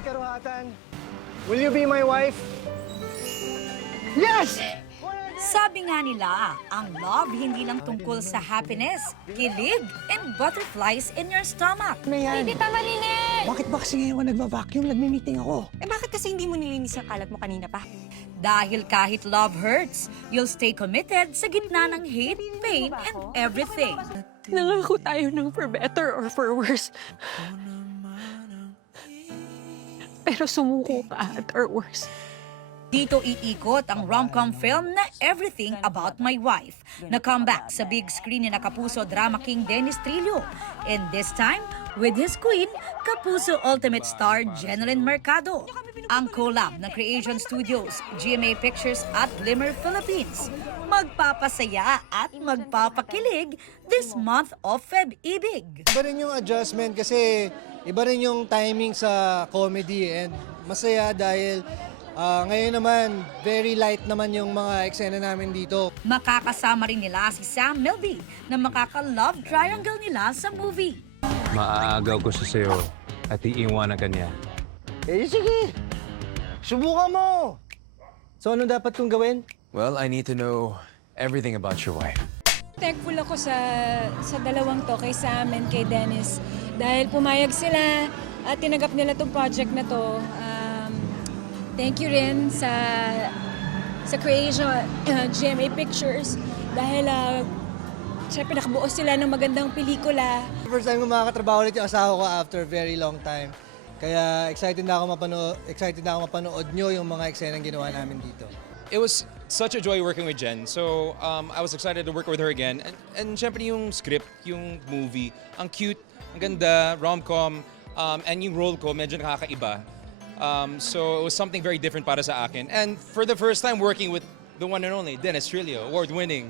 Jen Karuhatan, will you be my wife? Yes! Sabi nga nila, ang love hindi lang tungkol sa happiness, kilig, and butterflies in your stomach. Ano yan? Hindi tama, Nine! Bakit ba kasi ngayon ako nagva-vacuum? Nagmi-meeting ako. Eh bakit kasi hindi mo nilinis ang kalat mo kanina pa? Dahil kahit love hurts, you'll stay committed sa gitna ng hate, pain, and everything. Nangako tayo ng for better or for worse. Pero sumuko ka at or worse. Dito iikot ang rom-com film na Everything About My Wife, na comeback sa big screen ni na Kapuso drama king Dennis Trillo. And this time, with his queen, Kapuso Ultimate star Jeneline Mercado. Ang collab ng Creation Studios, GMA Pictures at Glimmer Philippines. Magpapasaya at magpapakilig this month of Feb-Ibig. Iba rin yung adjustment kasi iba rin yung timing sa comedy and masaya dahil ngayon naman, very light naman yung mga eksena namin dito. Makakasama rin nila si Sam Milby na makaka-love triangle nila sa movie. Maaagaw ko siya sa'yo at iiwanan ka niya. Eh sige, subukan mo! So ano dapat kong gawin? Well, I need to know everything about your wife. Thankful ako sa dalawang to, kay Sam and kay Dennis. Dahil pumayag sila at tinagap nila tong project na to. Thank you rin sa Creation, GMA Pictures. Dahil syempre nakabuo sila ng magandang pelikula. First time ko makakatrabaho ulit yung asawa ko after a very long time. Kaya excited na ako mapanood nyo yung mga eksenang ginawa namin dito. It was such a joy working with Jen. So I was excited to work with her again. And syempre yung script, yung movie, ang cute, ang ganda, rom-com, and yung role ko medyo nakakaiba. So it was something very different para sa akin. And for the first time working with the one and only Dennis Trillo, award-winning.